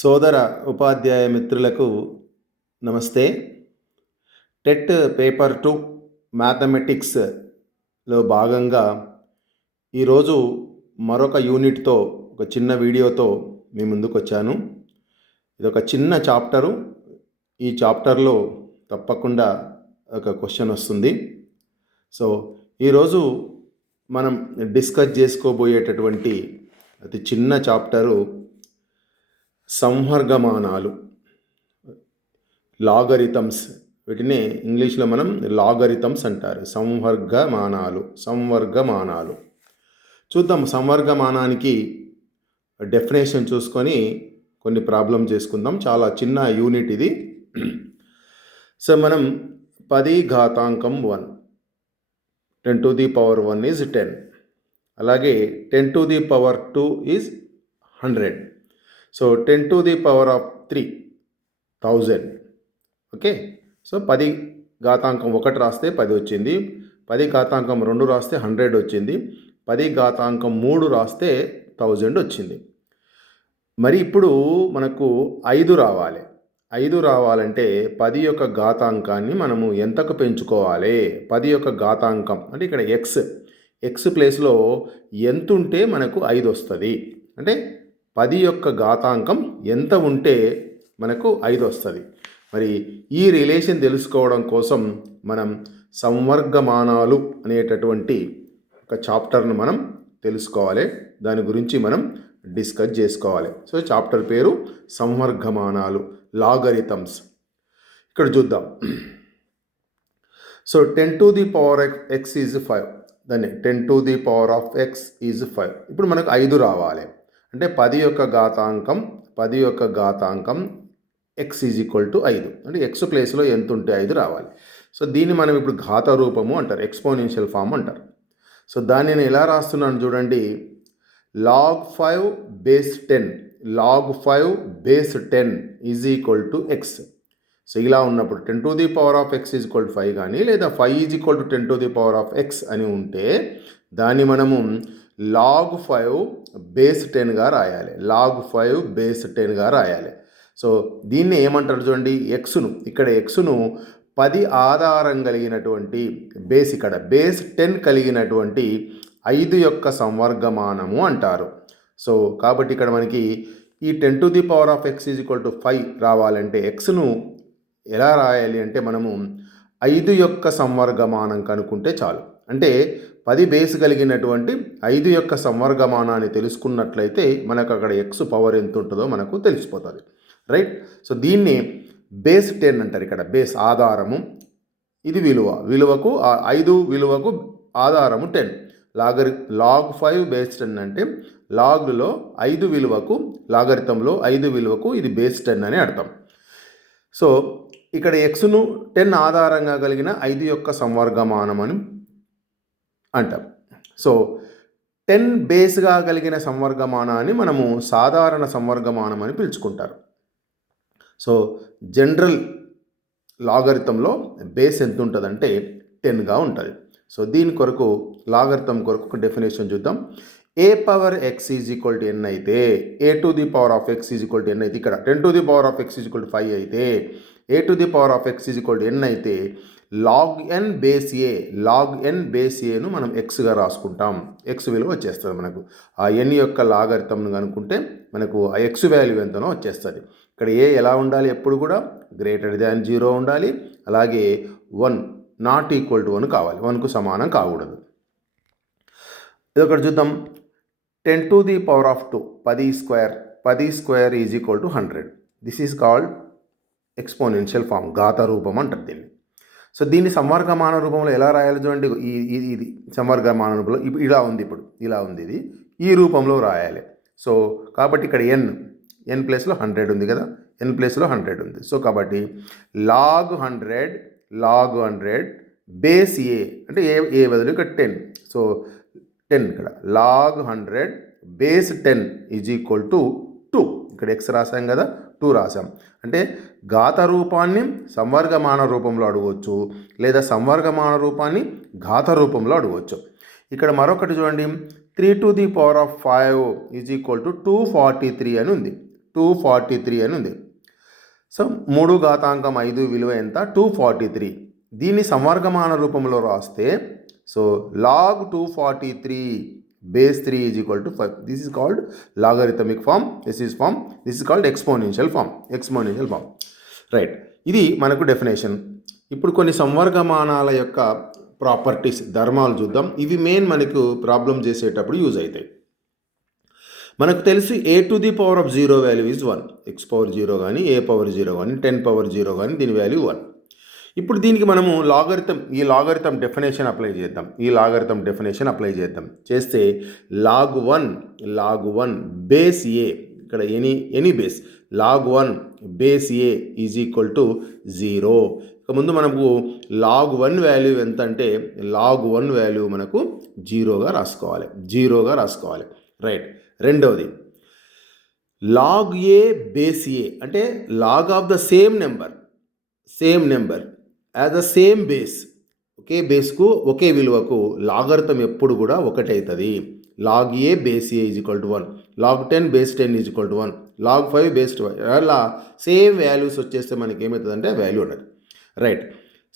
సోదర ఉపాధ్యాయ మిత్రులకు నమస్తే. టెట్ పేపర్ 2 మ్యాథమెటిక్స్లో భాగంగా ఈరోజు మరొక యూనిట్తో ఒక చిన్న వీడియోతో మీ ముందుకు వచ్చాను. ఇది ఒక చిన్న చాప్టరు. ఈ చాప్టర్లో తప్పకుండా ఒక క్వశ్చన్ వస్తుంది. సో ఈరోజు మనం డిస్కస్ చేసుకోబోయేటటువంటి అతి చిన్న చాప్టరు సంవర్గమానాలు, లాగరిథమ్స్. వీటిని ఇంగ్లీష్లో మనం లాగరిథమ్స్ అంటారు. సంవర్గమానాలు చూద్దాం. సంవర్గమానానికి డెఫినేషన్ చూసుకొని కొన్ని ప్రాబ్లం చేసుకుందాం. చాలా చిన్న యూనిట్ ఇది. సో మనం 10 ఘాతాంకం 1, 10 to the power 1 is 10. అలాగే 10 to the power 2 is 100. So 10 to the power of 3, 1000. Okay. So 10 ఘాతాంకం 1 రాస్తే 10 వచ్చింది. 10 ఘాతాంకం 2 రాస్తే 100 వచ్చింది. 10 ఘాతాంకం 3 రాస్తే 1000 వచ్చింది. మరి ఇప్పుడు మనకు 5 రావాలి. 5 రావాలంటే 10 యొక్క ఘాతాంకాన్ని మనము ఎంతకు పెంచుకోవాలి? 10 యొక్క ఘాతాంకం అంటే ఇక్కడ ఎక్స్ ప్లేస్లో ఎంత ఉంటే మనకు 5 వస్తుంది. అంటే 10 యొక్క ఘాతాంకం ఎంత ఉంటే మనకు 5 వస్తుంది. మరి ఈ రిలేషన్ తెలుసుకోవడం కోసం మనం సంవర్గమానాలు అనేటటువంటి ఒక చాప్టర్ను మనం తెలుసుకోవాలి. దాని గురించి మనం డిస్కస్ చేసుకోవాలి. సో చాప్టర్ పేరు సంవర్గమానాలు, లాగరిథమ్స్. ఇక్కడ చూద్దాం. So 10 to the power x is 5. దాన్ని 10 to the power of x is 5. ఇప్పుడు మనకు 5 రావాలి. అంటే 10 యొక్క ఘాతాంకం x ఈజ్ ఈక్వల్ టు 5. అంటే ఎక్స్ ప్లేస్లో ఎంత ఉంటే 5 రావాలి. సో దీన్ని మనం ఇప్పుడు ఘాత రూపము అంటారు, ఎక్స్పోనెన్షియల్ ఫామ్ అంటారు. సో దాన్ని నేను ఎలా రాస్తున్నాను చూడండి. log 5 base 10 is equal to x. So ఇలా ఉన్నప్పుడు 10 to the power of x is equal to 5 కానీ, లేదా 5 is equal to 10 to the power of x అని ఉంటే దాన్ని మనము log 5 base 10గా రాయాలి. సో దీన్ని ఏమంటారు చూడండి. ఇక్కడ ఎక్స్ను 10 ఆధారం కలిగినటువంటి బేస్, ఇక్కడ బేస్ 10 కలిగినటువంటి 5 యొక్క సంవర్గమానము అంటారు. సో కాబట్టి ఇక్కడ మనకి ఈ 10 to the power of x is equal to 5 రావాలంటే ఎక్స్ను ఎలా రాయాలి అంటే మనము 5 యొక్క సంవర్గమానం కనుక్కుంటే చాలు. అంటే 10 బేస్ కలిగినటువంటి 5 యొక్క సంవర్గమానాన్ని తెలుసుకున్నట్లయితే మనకు అక్కడ ఎక్స్ పవర్ ఎంత ఉంటుందో మనకు తెలిసిపోతుంది. రైట్. సో దీన్ని బేస్ 10 అంటారు. ఇక్కడ బేస్ ఆధారము, ఇది విలువకు 5 విలువకు ఆధారము 10. log 5 బేస్ 10 అంటే లాగ్లో 5 విలువకు, లాగరిథంలో 5 విలువకు ఇది బేస్ 10 అని అర్థం. సో ఇక్కడ ఎక్స్ను 10 ఆధారంగా కలిగిన 5 యొక్క సంవర్గమానం అని అంటాం. సో 10 బేస్గా కలిగిన సంవర్గమానాన్ని మనము సాధారణ సంవర్గమానం అని పిలుచుకుంటారు. సో జనరల్ లాగరిథంలో బేస్ ఎంత ఉంటుందంటే 10గా ఉంటుంది. సో దీని కొరకు లాగరిథం కొరకు ఒక డెఫినేషన్ చూద్దాం. a power x is equal to n అయితే, a to the power of x is equal to n అయితే, ఇక్కడ 10 to the power of x is equal to 5 అయితే, a to the power of x is equal to n అయితే log n base ఏను మనం xగా రాసుకుంటాం. x విలువ వచ్చేస్తుంది మనకు. ఆ n యొక్క లాగరిథంను కనుక్కుంటే మనకు ఆ x వాల్యూ ఎంతనో వచ్చేస్తుంది. ఇక్కడ ఏ ఎలా ఉండాలి? ఎప్పుడు కూడా గ్రేటర్ దాన్ 0 ఉండాలి. అలాగే 1 నాట్ ఈక్వల్ టు 1 కావాలి, 1కు సమానం కాకూడదు. ఇది ఒకటి చూద్దాం. 10 to the power of 2, 10 square is equal to 100. This is called exponential form, ఘాత రూపం అంటారు దీన్ని. సో దీన్ని సంవర్గమాన రూపంలో ఎలా రాయాలి చూడండి. ఇది సంవర్గమాన రూపంలో ఇలా ఉంది. ఇది ఈ రూపంలో రాయాలి. సో కాబట్టి ఇక్కడ n ప్లేస్లో 100 ఉంది కదా, n ప్లేస్లో 100 ఉంది. సో కాబట్టి log 100 బేస్ ఏ అంటే ఏ బదులు ఇక్కడ 10. సో 10 ఇక్కడ log 100 base 10 is equal to 2. ఇక్కడ x రాసాం కదా, 2 రాసాం. అంటే ఘాత రూపాన్ని సంవర్గమాన రూపంలో అడగవచ్చు, లేదా సంవర్గమాన రూపాన్ని ఘాత రూపంలో అడగవచ్చు. ఇక్కడ మరొకటి చూడండి. 3 to the power of 5 is equal to 243 అని ఉంది. 243 అని ఉంది. సో 3 విలువ ఎంత? 243. దీన్ని సంవర్గమాన రూపంలో రాస్తే so log 243 base 3 is equal to 5. This is called logarithmic form. This is called exponential form. Right, ఇది మనకు డెఫినేషన్. ఇప్పుడు కొన్ని సంవర్గమానాల యొక్క ప్రాపర్టీస్, ధర్మాలు చూద్దాం. ఇవి మెయిన్ మనకు ప్రాబ్లం చేసేటప్పుడు యూజ్ అవుతాయి. మనకు తెలిసి a⁴ వాల్యూ ఈజ్ 1. x⁴0 కానీ a⁴0 కానీ 10⁴0 కానీ దీని వాల్యూ 1. ఇప్పుడు దీనికి మనము ఈ లాగరిథం డెఫినేషన్ అప్లై చేద్దాం. చేస్తే log 1 బేస్ ఏ, ఇక్కడ any base log 1 base A is equal to 0. ఇక ముందు మనకు log 1 వాల్యూ ఎంత అంటే log 1 వాల్యూ మనకు 0గా రాసుకోవాలి. రైట్. రెండవది log a బేస్ ఏ అంటే log of the same number as the same base. ఒకే బేస్కు ఒకే విలువకు లాగరిథం ఎప్పుడు కూడా ఒకటే అవుతుంది. log a base A is equal to 1, log 10 base 10 is equal to 1, log 5 base 5. అలా సేమ్ వాల్యూస్ వచ్చేస్తే మనకి ఏమవుతుందంటే వాల్యూ ఉండదు. రైట్.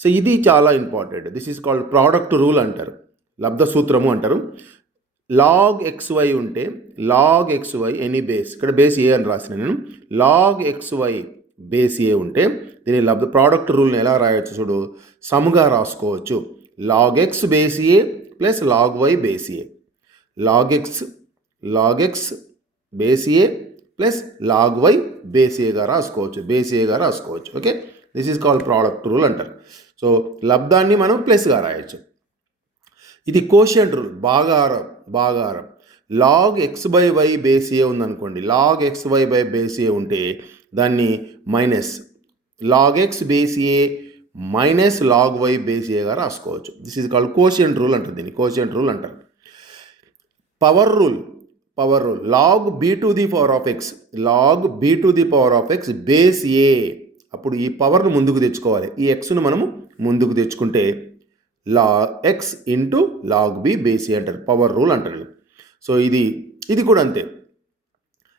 సో ఇది చాలా important. This is called product rule అంటారు, లబ్ధ సూత్రము అంటారు. log xy ఉంటే log xy ఎనీ బేస్, ఇక్కడ బేస్ ఏ అని రాసిన నేను, log xy బేస్ ఏ ఉంటే దీని ప్రోడక్ట్ రూల్ని ఎలా రాయొచ్చు చూడు, సముగా రాసుకోవచ్చు. log x base A plus log y base A, log x base A plus log y base ఏగా రాసుకోవచ్చు. Okay, this is called product rule అంటారు. సో లబ్ధాన్ని మనం ప్లస్గా రాయొచ్చు. ఇది కోషియంట్ రూల్, భాగాహారం. log x/y బేస్ ఏ ఉందనుకోండి, log xy by base A ఉంటే దాన్ని minus log x base A minus log y base ఏగా రాసుకోవచ్చు. This is called quotient rule అంటారు. దీన్ని కోషియంట్ రూల్ అంటారు. Power rule log b to the power of x base A. అప్పుడు ఈ పవర్ను ముందుకు తెచ్చుకోవాలి. ఈ xను మనము ముందుకు తెచ్చుకుంటే log x into log b base A అంటారు, పవర్ రూల్ అంటారు. సో ఇది కూడా అంతే.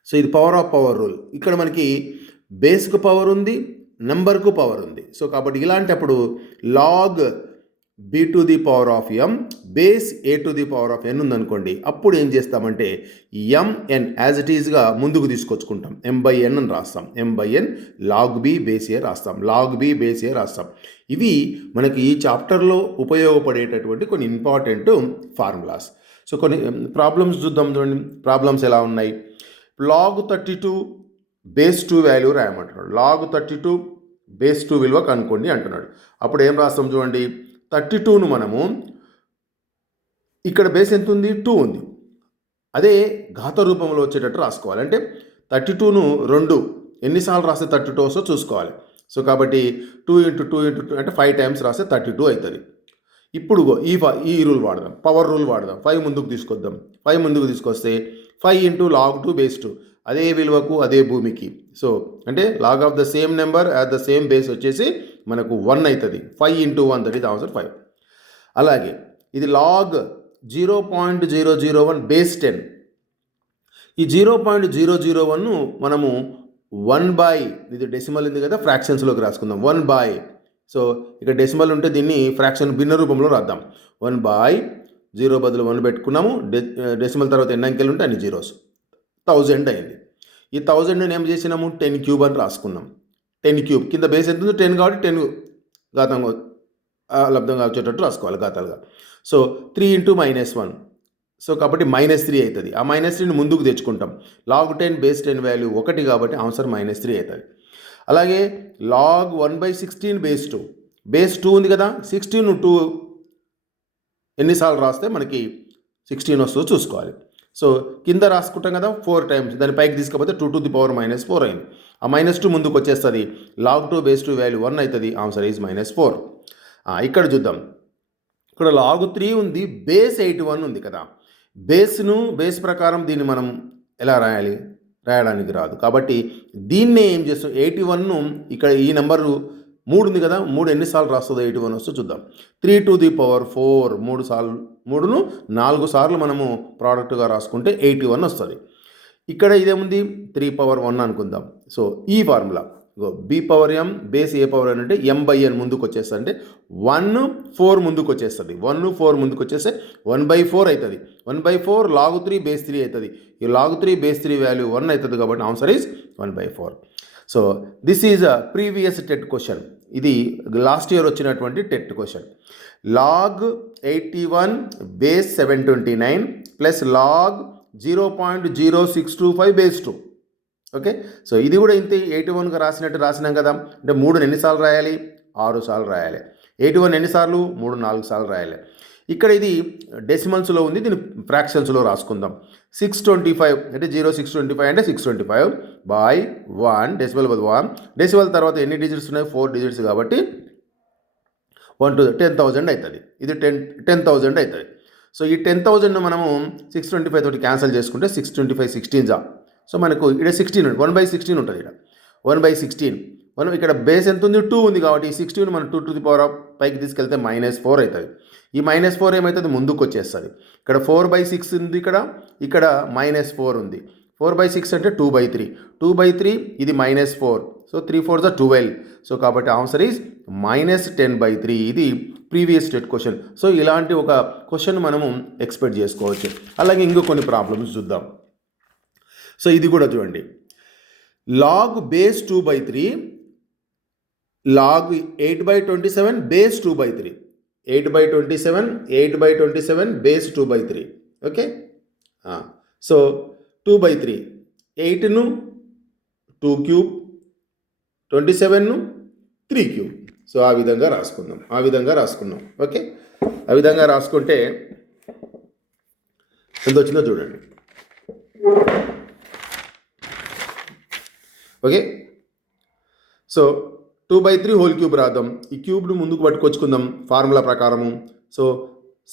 సో ఇది పవర్ రూల్. ఇక్కడ మనకి బేస్కు పవర్ ఉంది, నెంబర్కు పవర్ ఉంది. సో కాబట్టి ఇలాంటప్పుడు log b to the power of m base a to the power of n ఉందనుకోండి, అప్పుడు ఏం చేస్తామంటే mn యాజ్ ఇట్ ఈజ్గా ముందుకు తీసుకొచ్చుకుంటాం. m/n అని రాస్తాం. m/n log b బేస్ ఏ రాస్తాం. ఇవి మనకి ఈ చాప్టర్లో ఉపయోగపడేటటువంటి కొన్ని ఇంపార్టెంట్ ఫార్ములాస్. సో కొన్ని ప్రాబ్లమ్స్ చూద్దాం. చూడండి ప్రాబ్లమ్స్ ఎలా ఉన్నాయి. log 32 బేస్ 2 వాల్యూ రాయమంటున్నాడు. log 32 బేస్ 2 విలువ కనుక్కోండి అంటున్నాడు. అప్పుడు ఏం రాస్తాం చూడండి, 32ను మనము ఇక్కడ బేస్ ఎంత ఉంది, 2 ఉంది. అదే ఘాత రూపంలో వచ్చేటట్టు రాసుకోవాలి. అంటే 32ను 2 ఎన్నిసార్లు రాస్తే 32 వస్తుందో చూసుకోవాలి. సో కాబట్టి 2 × 2 × 2 అంటే 5 టైమ్స్ రాస్తే 32 అవుతుంది. ఇప్పుడు ఈ రూల్ వాడదాం, పవర్ రూల్ వాడదాం. 5 ముందుకు తీసుకొద్దాం. 5 ముందుకు తీసుకొస్తే 5 × log 2 బేస్ 2, అదే విలువకు అదే భూమికి. సో అంటే log of the same number at the same base వచ్చేసి మనకు 1 అవుతుంది. 5 × 1 దట్ ఈజ్ ఆన్సర్ 5. అలాగే ఇది log 0.001 బేస్ 10. ఈ 0.001ను మనము 1/, ఇది డెసిమల్ ఉంది కదా, ఫ్రాక్షన్స్లోకి రాసుకుందాం. 1/, సో ఇక్కడ డెసిమల్ ఉంటే దీన్ని ఫ్రాక్షన్ భిన్న రూపంలో రాద్దాం. 1/0 బదులు 1 పెట్టుకున్నాము. డెసిమల్ తర్వాత ఎన్ని అంకెలు ఉంటే అన్ని జీరోస్, 1000 అయింది. ఈ 1000ని ఏం చేసినాము, 10³ అని రాసుకున్నాం. 10³ కింద బేస్ ఎంత ఉంది, 10 కాబట్టి 10 ఘాతంగా లబ్ధంగా వచ్చేటట్టు రాసుకోవాలి ఘాతాలుగా. సో 3 × -1, సో కాబట్టి -3 అవుతుంది. ఆ -3ని ముందుకు తెచ్చుకుంటాం. log 10 బేస్ 10 వాల్యూ 1 కాబట్టి ఆన్సర్ -3 అవుతుంది. అలాగే log 1/16 బేస్ 2, బేస్ 2 ఉంది కదా, 16 2 ఎన్నిసార్లు రాస్తే మనకి 16 వస్తుందో చూసుకోవాలి. సో కింద రాసుకుంటాం కదా 4 టైమ్స్, దాన్ని పైకి తీసుకపోతే 2 to the power -4 అయింది. ఆ -2 ముందుకు వచ్చేస్తుంది. log 2 బేస్ 2 వాల్యూ 1 అవుతుంది. Answer is -4. ఇక్కడ చూద్దాం. ఇక్కడ log 3 ఉంది, బేస్ 81 ఉంది కదా. బేస్ ప్రకారం దీన్ని మనం ఎలా రాయడానికి రాదు. కాబట్టి దీన్నే ఏం చేస్తాం, 81ను ఇక్కడ ఈ నెంబరు 3 ఉంది కదా, 3 ఎన్నిసార్లు రాస్తుందో 81 వస్తుందో చూద్దాం. 3 to the power 4, 3ను 4 సార్లు మనము ప్రోడక్ట్గా రాసుకుంటే 81 వస్తుంది. ఇక్కడ ఇదేముంది 3/1 అనుకుందాం. సో ఈ formula B power M base A power N అంటే m/n ముందుకు వచ్చేస్తుంది. అంటే 1 4 ముందుకు వచ్చేస్తుంది. 1 4 ముందుకు వచ్చేస్తే 1/4 అవుతుంది. 1/4 log 3 బేస్ 3 అవుతుంది. ఈ log 3 బేస్ 3 వాల్యూ 1 అవుతుంది కాబట్టి answer is 1/4. So this is a previous TET question. ఇది లాస్ట్ ఇయర్ వచ్చినటువంటి TET question. log 81 base 729 plus log 0.0625 base 2. Okay, so ఇది కూడా ఇంతే 81గా రాసినాం కదా. అంటే 3 ఎన్నిసార్లు రాయాలి? 6 సార్లు రాయాలి. 81 ఎన్నిసార్లు? 3 4 సార్లు రాయాలి. ఇక్కడ ఇది డెసిమల్స్లో ఉంది, దీన్ని ఫ్రాక్షన్స్లో రాసుకుందాం. 625 అంటే 0.625 అంటే 625 బై 1 డెసిమల్ బై 1. డెసిమల్ తర్వాత ఎన్ని డిజిట్స్ ఉన్నాయి? 4 డిజిట్స్ కాబట్టి 1 to 10,000 అవుతుంది. ఇది 10,000 అవుతుంది. సో ఈ 10,000 మనము 625 తోటి క్యాన్సిల్ చేసుకుంటే 625 16 సో మనకు ఇక్కడ 16 1/16 ఉంటుంది. ఇక్కడ 1/16 మనం ఇక్కడ బేస్ ఎంత ఉంది? 2 ఉంది కాబట్టి 16 మనం 2 to the power పైకి తీసుకెళ్తే -4 అవుతుంది. ఈ -4 ఏమవుతుంది? ముందుకు వచ్చేస్తుంది. ఇక్కడ 4/6 ఉంది, ఇక్కడ -4 ఉంది. 4/6 అంటే 2/3. 2/3 ఇది -4. సో 3 4 12. సో కాబట్టి ఆన్సర్ ఈజ్ -10/3. ఇది ప్రీవియస్ స్టేట్ క్వశ్చన్. సో ఇలాంటి ఒక క్వశ్చన్ మనము ఎక్స్పెక్ట్ చేసుకోవచ్చు. అలాగే ఇంకో కొన్ని ప్రాబ్లమ్స్ చూద్దాం. సో ఇది కూడా చూడండి. log base 2/3 log 8/27 base 2/3 8/27 base 2/3. Okay, so 2/3 8ను 2 క్యూబ్ 27ను 3 క్యూబ్. సో ఆ విధంగా రాసుకున్నాం. ఓకే, ఆ విధంగా రాసుకుంటే ఎంత వచ్చిందో చూడండి. ఓకే, సో 2/3 హోల్ క్యూబ్ రాద్దాం. ఈ క్యూబ్ను ముందుకు పట్టుకొచ్చుకుందాం ఫార్ములా ప్రకారము. So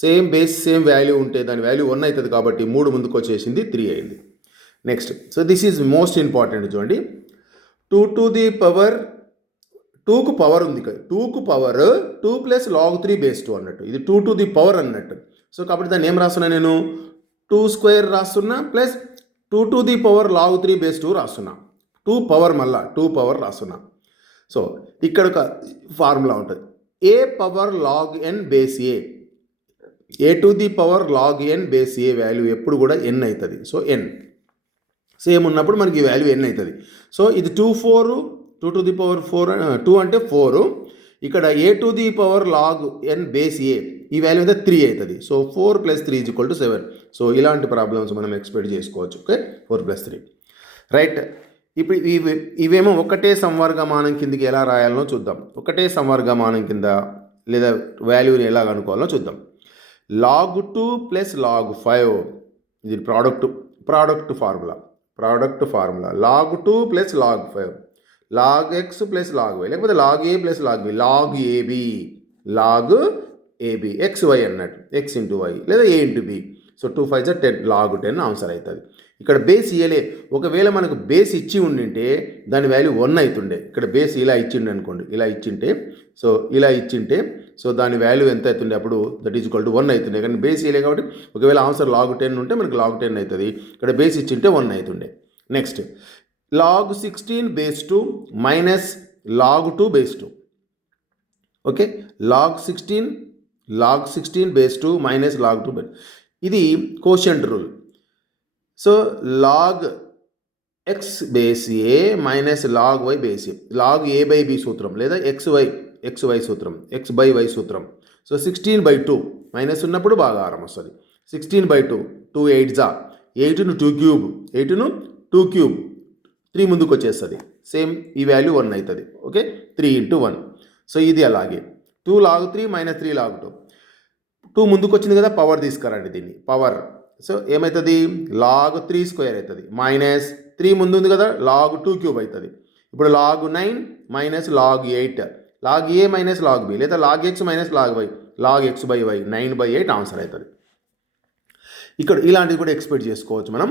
same base same value ఉంటే దాని వాల్యూ 1 అవుతుంది కాబట్టి 3 ముందుకు వచ్చేసింది, 3 అయింది. Next, so this is most important. చూడండి, 2 to the power 2కు పవర్ ఉంది కదా, 2కు పవర్ 2 ప్లస్ log 3 బేస్ 2 అన్నట్టు. ఇది 2 to the power అన్నట్టు. సో కాబట్టి దాన్ని ఏం రాస్తున్నా నేను? 2 స్క్వేర్ రాస్తున్నా plus 2 to the power log 3 base 2 రాస్తున్నా. 2 పవర్ మళ్ళా 2 పవర్ రాస్తున్నా. సో ఇక్కడ ఒక ఫార్ములా ఉంటుంది. A power log n base A to the power log n base A value ఎప్పుడు కూడా n అవుతుంది. సో n సేమ్ ఉన్నప్పుడు మనకి ఈ వాల్యూ n అవుతుంది. సో ఇది 2 to the power 4 2 అంటే 4. ఇక్కడ A to the power log n base A ఈ వాల్యూ అయితే 3 అవుతుంది. సో 4 + 3 = 7. సో ఇలాంటి ప్రాబ్లమ్స్ మనం ఎక్స్పెక్ట్ చేసుకోవచ్చు. Okay, 4 + 3 right. ఇప్పుడు ఇవేమో ఒకటే సంవర్గమానం కిందకి ఎలా రాయాలనో చూద్దాం. ఒకటే సంవర్గమానం కింద లేదా వాల్యూని ఎలా కనుక్కోవాలో చూద్దాం. log 2 + log 5 ఇది product formula. log 2 + log 5 log x + log y లేకపోతే log a + log b log ab xy అన్నట్టు, x × y లేదా a × b. So 2 5 10 log 10 answer అవుతుంది. ఇక్కడ బేస్ ఇయ్యలే. ఒకవేళ మనకు బేస్ ఇచ్చి ఉండింటే దాని వాల్యూ 1 అవుతుండే. ఇక్కడ బేస్ ఇలా ఇచ్చిండే అనుకోండి, ఇలా ఇచ్చింటే సో దాని వాల్యూ ఎంత అవుతుండే? అప్పుడు దట్ ఈజ్ ఈక్వల్ టు 1 అవుతుండే. కానీ బేస్ ఇయ్యలే కాబట్టి ఒకవేళ ఆన్సర్ log 10 ఉంటే మనకు log 10 అవుతుంది. ఇక్కడ బేస్ ఇచ్చింటే 1 అవుతుండే. Next, log 16 base 2 minus log 2 base 2. Okay, log 16 base 2 minus log 2 base. ఇది quotient rule. So log x base A minus log y base A, log a/b సూత్రం లేదా xy సూత్రం, x/y సూత్రం. సో 16/2 మైనస్ ఉన్నప్పుడు బాగా ఆరం వస్తుంది. 16/2 2 8 8ను 2 క్యూబ్ 3 ముందుకు వచ్చేస్తుంది. సేమ్ ఈ వాల్యూ 1 అవుతుంది. ఓకే, 3 × 1. సో ఇది అలాగే 2 log 3 మైనస్ 3 log 2. 2 ముందుకు వచ్చింది కదా, పవర్ తీసుకురండి దీన్ని, పవర్. సో ఏమవుతుంది? log 3 స్క్వేర్ అవుతుంది. మైనస్ 3 ముందు ఉంది కదా, log 2 క్యూబ్ అవుతుంది. ఇప్పుడు log 9 minus log 8 log a minus log b లేదా log x minus log y log x/y 9/8 answer అవుతుంది. ఇక్కడ ఇలాంటిది కూడా ఎక్స్పెక్ట్ చేసుకోవచ్చు మనం.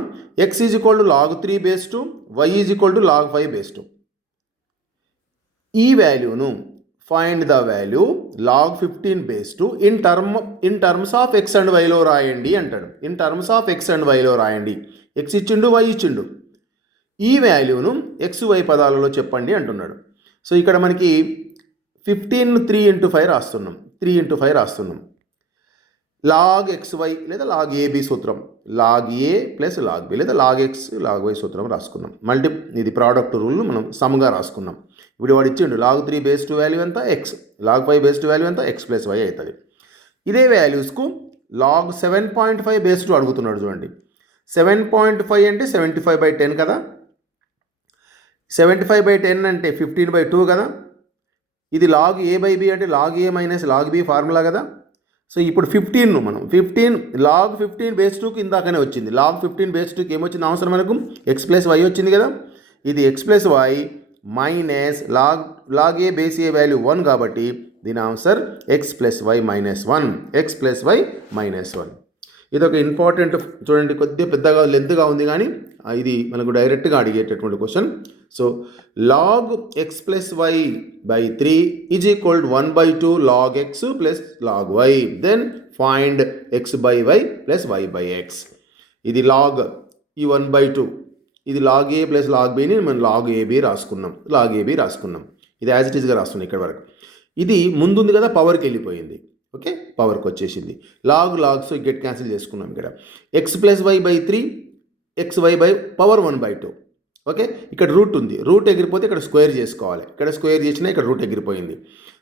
x = log 3 base 2, y = log 5 base 2. ఈ వాల్యూను find the value log 15 base 2 in terms of X and వైలో రాయండి అంటాడు. In terms of X and వైలో రాయండి. ఎక్స్ ఇచ్చిండు, వై ఇచ్చిండు. ఈ వాల్యూను ఎక్స్ వై పదాలలో చెప్పండి అంటున్నాడు. సో ఇక్కడ మనకి 15 3 into 5 రాస్తున్నాం. 3 into 5 రాస్తున్నాం. లాగ్ ఎక్స్ వై లేదా లాగ్ ఏబి సూత్రం, log A plus log B లేదా లాగ్ ఎక్స్ లాగ్ వై సూత్రం రాసుకున్నాం. ఇది ప్రోడక్ట్ రూల్ను మనం సమ్గా రాసుకున్నాం. ఇప్పుడు వాడు ఇచ్చిండు లాగ్ 3 బేస్ 2 వాల్యూ ఎంత ఎక్స్, లాగ్ 5 బేస్ 2 వాల్యూ ఎంత ఎక్స్ ప్లస్ వై అవుతుంది. ఇదే వాల్యూస్కు లాగ్ 7.5 బేస్ 2 అడుగుతున్నాడు. చూడండి 7.5 అంటే 75/10 కదా, 75/10 అంటే 15/2 కదా. ఇది లాగ్ ఏ బై బి అంటే log a minus log B formula కదా. సో ఇప్పుడు 15ను మనం లాగ్ 15 బేస్ 2కి ఇందాకనే వచ్చింది. లాగ్ 15 బేస్ 2కి ఏమొచ్చింది అవసరం మనకు ఎక్స్ ప్లస్ వై వచ్చింది కదా. ఇది x plus y minus log a base A value 1 కాబట్టి దీని answer x plus y minus 1, x plus y minus 1. ఇది ఒక ఇంపార్టెంట్, చూడండి కొద్దిగా పెద్దగా లెంత్గా ఉంది కానీ ఇది మనకు డైరెక్ట్గా అడిగేటటువంటి question. So log X plus why by 3 is equal 1/2 log X plus log Y. Then find X by Y plus why by X. ఇది లాగ్ ఈ 1/2, ఇది లాగ్ ఏ ప్లస్ లాగ్ బిని మనం లాగ్ ఏబి రాసుకున్నాం. ఇది యాజ్ ఇట్ ఈస్గా రాస్తున్నాం ఇక్కడ వరకు. ఇది ముందుంది కదా, పవర్కి వెళ్ళిపోయింది. ఓకే, పవర్కి వచ్చేసింది. లాగ్స్ గెట్ క్యాన్సిల్ చేసుకున్నాం. ఇక్కడ x plus why by 3 x y by power 1/2. Okay, ఇక్కడ రూట్ ఉంది, రూట్ ఎగిరిపోతే ఇక్కడ స్క్వేర్ చేసుకోవాలి. ఇక్కడ స్క్వేర్ చేసినా ఇక్కడ రూట్ ఎగిరిపోయింది.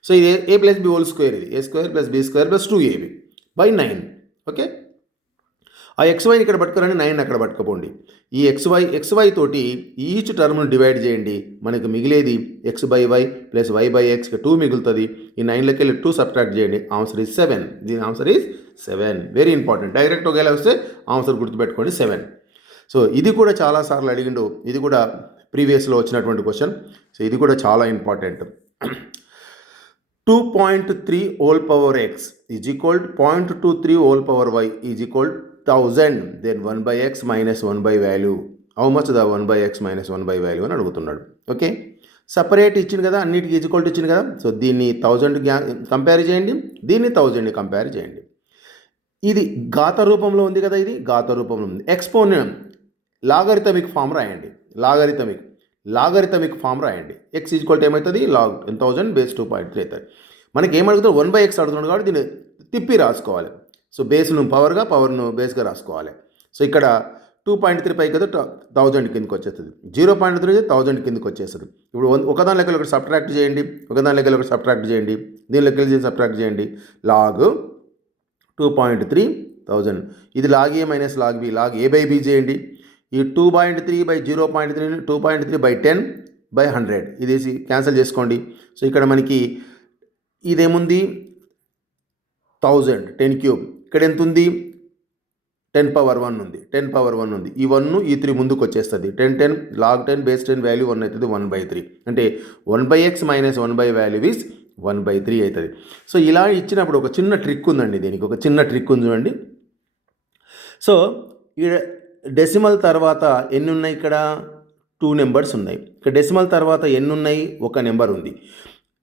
సో ఇది A plus B whole square, ఇది A square plus B square plus 2ab by 9. Okay, ఆ ఎక్స్వైని ఇక్కడ పట్టుకోరండి, 9 అక్కడ పట్టుకోపోండి. ఈ ఎక్స్వై తోటి ఈచ్ టర్మ్ను డివైడ్ చేయండి. మనకు మిగిలేది X by Y plus why by ఎక్స్కి 2 మిగులుతుంది. ఈ 9లోకి వెళ్ళి 2 సబ్ట్రాక్ట్ చేయండి. Answer is 7. దీని answer is 7. Very important. Direct ఒకవేళ వస్తే ఆన్సర్ గుర్తుపెట్టుకోండి 7. సో ఇది కూడా చాలాసార్లు అడిగిండు. ఇది కూడా ప్రీవియస్లో వచ్చినటువంటి క్వశ్చన్. సో ఇది కూడా చాలా important. 2.3 whole power x is equal 0.23 whole power y is equal 1000. Then 1/x minus 1 value. How much the 1/x minus 1 value అని అడుగుతున్నాడు. ఓకే, సపరేట్ ఇచ్చింది కదా, అన్నిటికీ ఈక్వల్ ఇచ్చింది కదా. సో దీన్ని 1000 కంపేర్ చేయండి, దీన్ని 1000 కంపేర్ చేయండి. ఇది ఘాత రూపంలో ఉంది కదా, ఇది ఘాత రూపంలో ఉంది. ఎక్స్పోనెంట్ లాగరిథమిక్ ఫామ్ రాయండి. లాగరిథమిక్ ఫామ్ రాయండి. ఎక్స్ ఈక్వల్ ఏమవుతుంది, లాగ్ 1000 బేస్ 2.3 అవుతుంది. మనకి ఏమడుగుతారు, 1/x అడుగుతున్నాడు కాబట్టి దీన్ని తిప్పి రాసుకోవాలి. సో బేస్ను పవర్ను బేస్గా రాసుకోవాలి. సో ఇక్కడ 2.3 పైకి కదా 1000 కిందకి వచ్చేస్తుంది. 0.3 1000 కిందకి వచ్చేస్తుంది. ఇప్పుడు ఒకదాని లెక్కలు ఒకటి సబ్ట్రాక్ట్ చేయండి, దీని లెక్కలు సబ్ట్రాక్ట్ చేయండి. లాగ్ 2.3 1000, ఇది log a minus log b, log a by b చేయండి. ఈ 2.3 బై 0.3 2.3 బై 10 బై 100 ఇది క్యాన్సిల్ చేసుకోండి. సో ఇక్కడ మనకి ఇదేముంది 1000 10 క్యూబ్. ఇక్కడ ఎంత ఉంది, 10 పవర్ 1 ఉంది, 10 పవర్ 1 ఉంది. ఈ 1 ఈ 3 ముందుకు వచ్చేస్తుంది. 10 లాగ్ 10 బేస్ 10 వాల్యూ 1 అవుతుంది, 1/3. అంటే 1/x మైనస్ 1 వాల్యూ ఈజ్ 1/3 అవుతుంది. సో ఇలా ఇచ్చినప్పుడు ఒక చిన్న ట్రిక్ ఉందండి, దీనికి ఒక చిన్న ట్రిక్ ఉంది చూడండి. సో ఇక్కడ డెసిమల్ తర్వాత ఎన్ని ఉన్నాయి, ఇక్కడ 2 నెంబర్స్ ఉన్నాయి. ఇక్కడ డెసిమల్ తర్వాత ఎన్ని ఉన్నాయి, ఒక నెంబర్ ఉంది.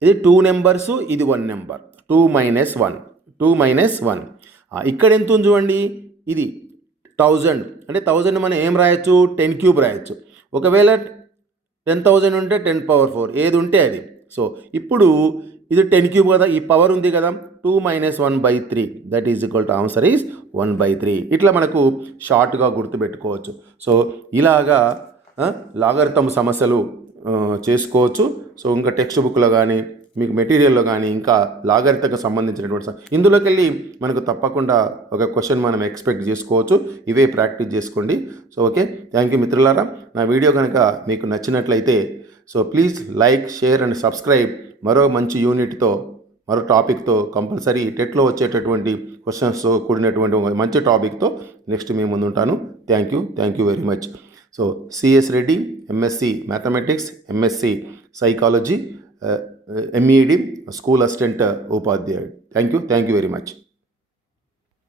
ఇది 2 నెంబర్స్, ఇది 1 నెంబర్. 2 మైనస్ 1. ఇక్కడ ఎంత ఉంది చూడండి, ఇది 1000. అంటే 1000 మనం ఏం రాయొచ్చు, 10 క్యూబ్ రాయొచ్చు. ఒకవేళ 10,000 ఉంటే 10 పవర్ 4 ఏది ఉంటే అది. సో ఇప్పుడు ఇది 10 క్యూబ్ కదా, ఈ పవర్ ఉంది కదా, 2 minus 1/3 that is equal to answer is 1/3. ఇట్లా మనకు షార్ట్గా గుర్తుపెట్టుకోవచ్చు. సో ఇలాగా లాగరిథమ్ సమస్యలు చేసుకోవచ్చు. సో ఇంకా టెక్స్ట్ బుక్లో కానీ మీకు మెటీరియల్లో కానీ ఇంకా లాగరిథంకి సంబంధించినటువంటి ఇందులోకి వెళ్ళి మనకు తప్పకుండా ఒక క్వశ్చన్ మనం ఎక్స్పెక్ట్ చేసుకోవచ్చు. ఇవే ప్రాక్టీస్ చేసుకోండి. సో ఓకే, థ్యాంక్ యూ మిత్రులారా. నా వీడియో కనుక మీకు నచ్చినట్లయితే so please like, share and subscribe. మరో మంచి యూనిట్తో, మరో టాపిక్తో, కంపల్సరీ టెట్లో వచ్చేటటువంటి క్వశ్చన్స్తో కూడినటువంటి ఒక మంచి టాపిక్తో నెక్స్ట్ మీ ముందు ఉంటాను. Thank you very much. So CS Reddy, MSc mathematics, MSc psychology, MED school assistant ఉపాధ్యాయుడు. Thank you very much.